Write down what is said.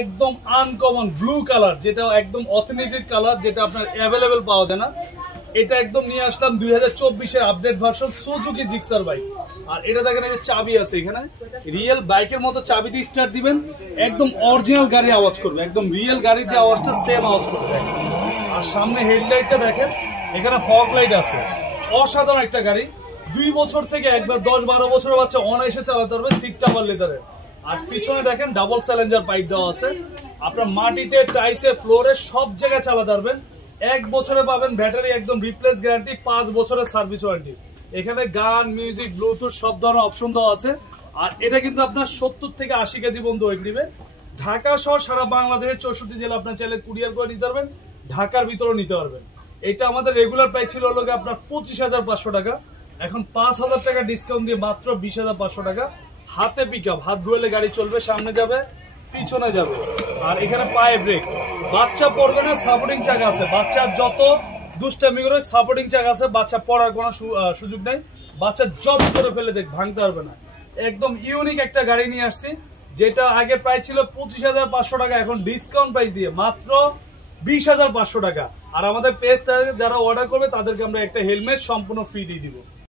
একদম uncommon blue colour, যেটা একদম অথেন্টিক কালার, যেটা আপনার অ্যাভেলেবেল পাওয়া যায় না। এটা একদম নিয়ে আসলাম 2024-এর update version Suzuki Gixxer bike. আর এটা দেখেন এই যে চাবি আছে এখানে, রিয়েল বাইকের মতো চাবি দিয়ে স্টার্ট দিবেন, একদম অরিজিনাল গাড়ির আওয়াজ করবে, একদম রিয়েল গাড়ির যে আওয়াজটা সেম আওয়াজ করবে। আর সামনে হেডলাইটটা দেখেন, এখানে ফগ লাইট আছে, অসাধারণ একটা গাড়ি। 2 বছর থেকে একবার 10-12 বছরের বাচ্চা অনায়াসে চালাতে পারবে, সিটটা আবার লেদারের। আর পিছনে দেখেন ডাবল স্যালেঞ্জার পাইপ দেওয়া আছে, আপনার মাটিতে টাইসে ফ্লোরে সব জায়গায় চালাতে পারবেন। 1 বছরে পাবেন ব্যাটারি একদম রিপ্লেস গ্যারান্টি, 5 বছরের সার্ভিস ওয়ারেন্টি। এখানে গান, মিউজিক, ব্লুটুথ সব ধরনের অপশন দেওয়া আছে। আর এটা কিন্তু আপনার 70 থেকে 80 কেজি পর্যন্ত ওয়েট নেবে। ঢাকা সহ সারা বাংলাদেশের 64 জেলা আপনার চাইলে কুরিয়ার করে নিতে পারবেন, ঢাকার ভিতরেও নিতে পারবেন। এটা আমাদের রেগুলার প্রাইস ছিল হলো আপনার 25,500 টাকা, এখন 5,000 টাকা ডিসকাউন্ট দিয়ে মাত্র 20,500 টাকা। হাতে পিকআপ, হাত ধুয়েলে গাড়ি চলবে, সামনে যাবে পিছনে যাবে। আর এখানে পায়ে ব্রেক, বাচ্চা পড়বে না, সাপোর্টিং চাকা আছে। বাচ্চার যত দুষ্টামি করে সাপোর্টিং চাকা আছে, বাচ্চা পড়ার কোনো সুযোগ নাই। বাচ্চা যত করে ফেলে দেখ ভাঙতে পারবে না। একদম ইউনিক একটা গাড়ি নিয়ে আসছি, যেটা আগে প্রাইস ছিল 25,500 টাকা, এখন ডিসকাউন্ট প্রাইস দিয়ে মাত্র 20,500 টাকা। আর আমাদের পেজ যারা অর্ডার করবে তাদেরকে আমরা একটা হেলমেট সম্পূর্ণ ফ্রি দিয়ে দিব।